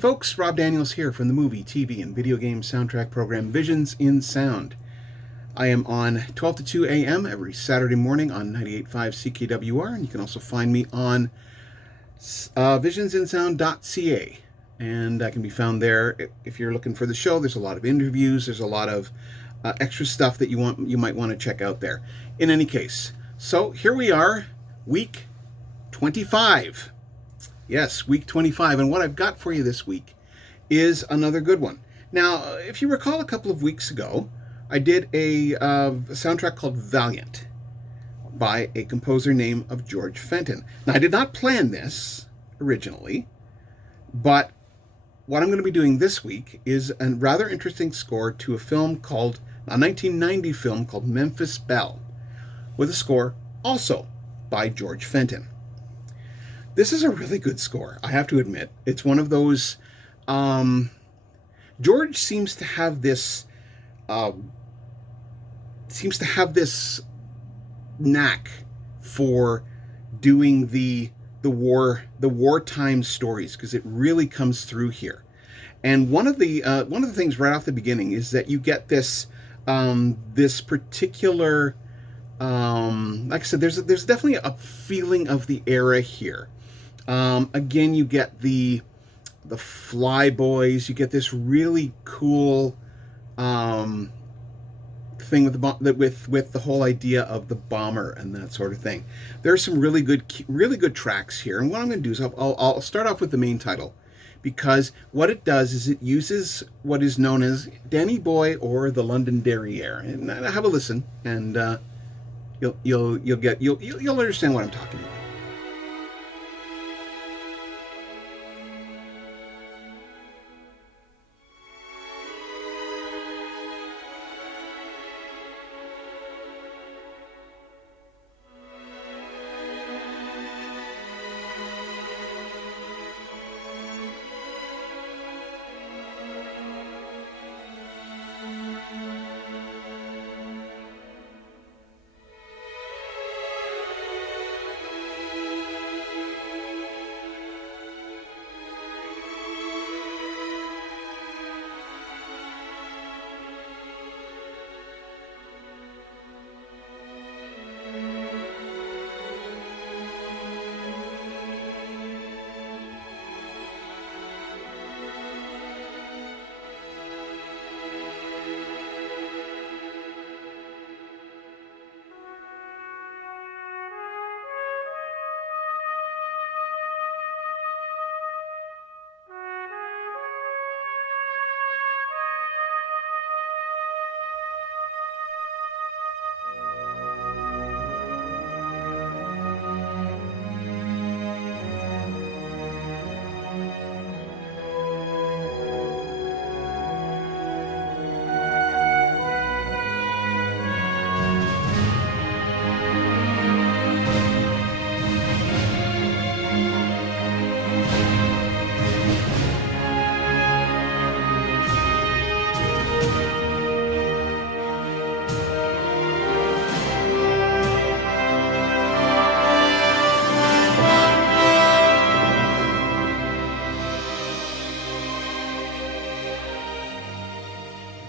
folks, Rob Daniels here from the movie, TV, and video game soundtrack program Visions in Sound. I am on 12 to 2 a.m. every Saturday morning on 98.5 CKWR, and you can also find me on visionsinsound.ca. And I can be found there if you're looking for the show. There's a lot of interviews, there's a lot of extra stuff that you might want to check out there. In any case, so here we are, week 25. Yes, week 25, and what I've got for you this week is another good one. Now, if you recall, a couple of weeks ago, I did a soundtrack called Valiant by a composer named of George Fenton. Now, I did not plan this originally, but what I'm going to be doing this week is a rather interesting score to a 1990 film called Memphis, Belle, with a score also by George Fenton. This is a really good score, I have to admit. It's one of those... George seems to have this knack for doing the wartime stories, because it really comes through here. And one of the things right off the beginning is that you get this this particular like I said, there's definitely a feeling of the era here. Again, you get the flyboys. You get this really cool thing with the whole idea of the bomber and that sort of thing. There are some really good tracks here. And what I'm going to do is I'll start off with the main title, because what it does is it uses what is known as Danny Boy or the London Derriere. And have a listen, and you'll understand what I'm talking about.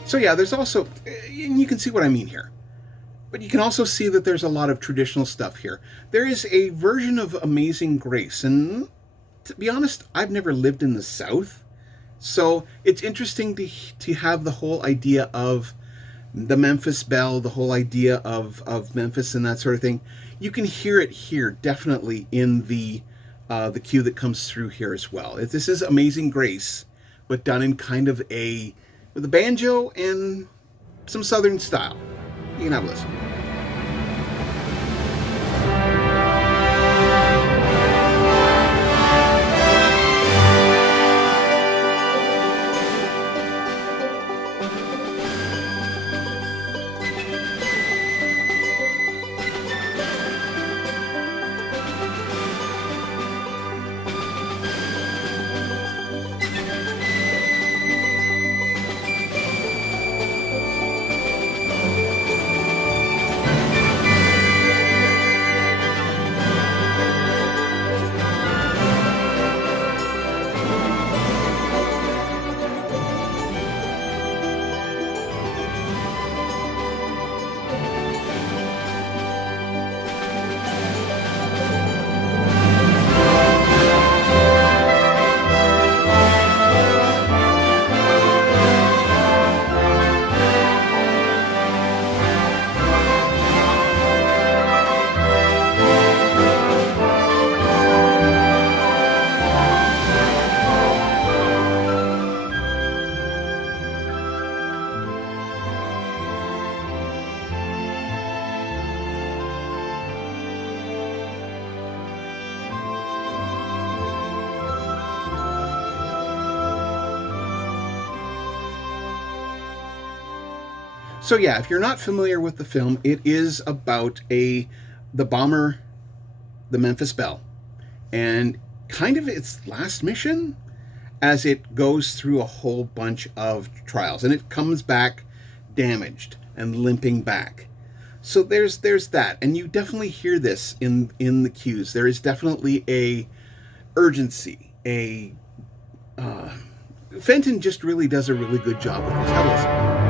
So yeah, there's also, and you can see what I mean here, but you can also see that there's a lot of traditional stuff here. There is a version of Amazing Grace, and to be honest, I've never lived in the South, so it's interesting to have the whole idea of the Memphis Belle, the whole idea of Memphis and that sort of thing. You can hear it here, definitely, in the cue that comes through here as well. This is Amazing Grace, but done in kind of with a banjo and some Southern style. You can have a listen. So yeah, if you're not familiar with the film, it is about the bomber, the Memphis Belle, and kind of its last mission as it goes through a whole bunch of trials, and it comes back damaged and limping back. So there's that, and you definitely hear this in the cues. There is definitely a urgency. Fenton just really does a really good job with his listen.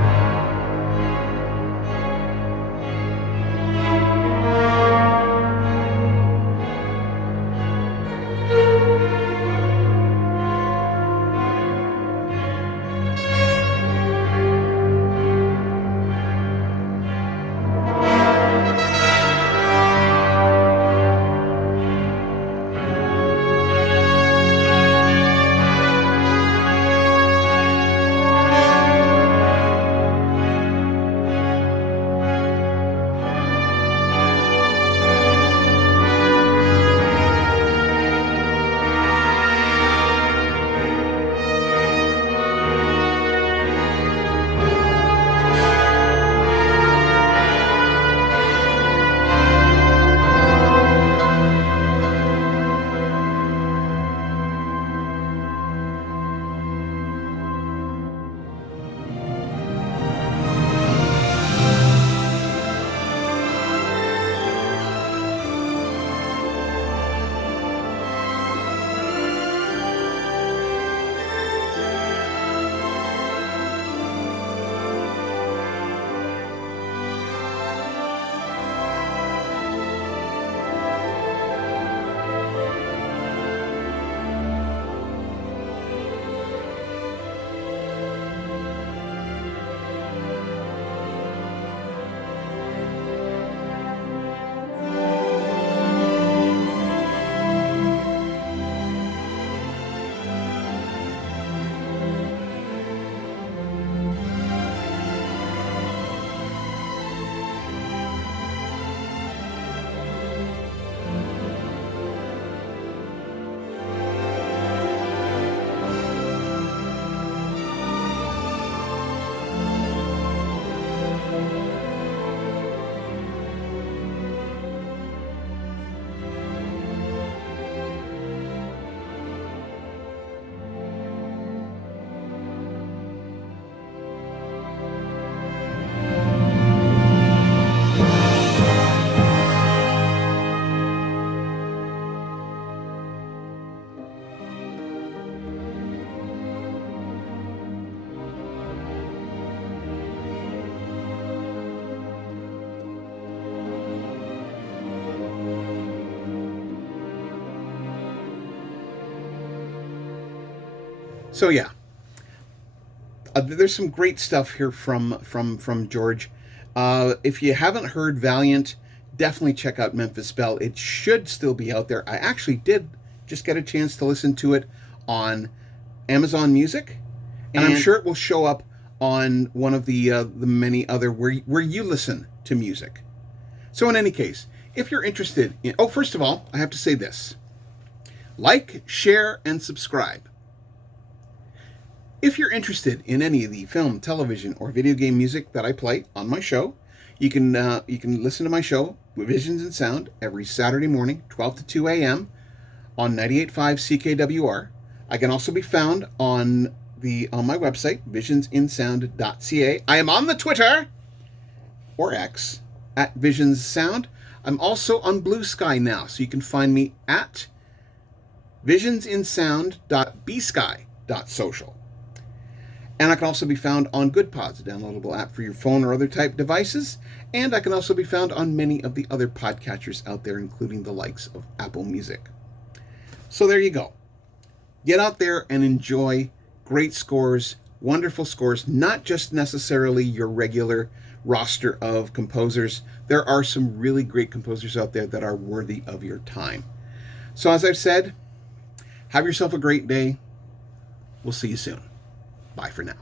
So yeah, there's some great stuff here from George. If you haven't heard Valiant, definitely check out Memphis Belle. It should still be out there. I actually did just get a chance to listen to it on Amazon Music, and I'm sure it will show up on one of the many other where you listen to music. So in any case, if you're interested in, first of all, I have to say this: like, share, and subscribe. If you're interested in any of the film, television, or video game music that I play on my show, you can listen to my show, Visions in Sound, every Saturday morning, 12 to 2 a.m. on 98.5 CKWR. I can also be found on my website, visionsinsound.ca. I am on the Twitter, or X, at Visions Sound. I'm also on Blue Sky now, so you can find me at visionsinsound.bsky.social. And I can also be found on GoodPods, a downloadable app for your phone or other type devices. And I can also be found on many of the other podcatchers out there, including the likes of Apple Music. So there you go. Get out there and enjoy great scores, wonderful scores, not just necessarily your regular roster of composers. There are some really great composers out there that are worthy of your time. So as I've said, have yourself a great day. We'll see you soon. Bye for now.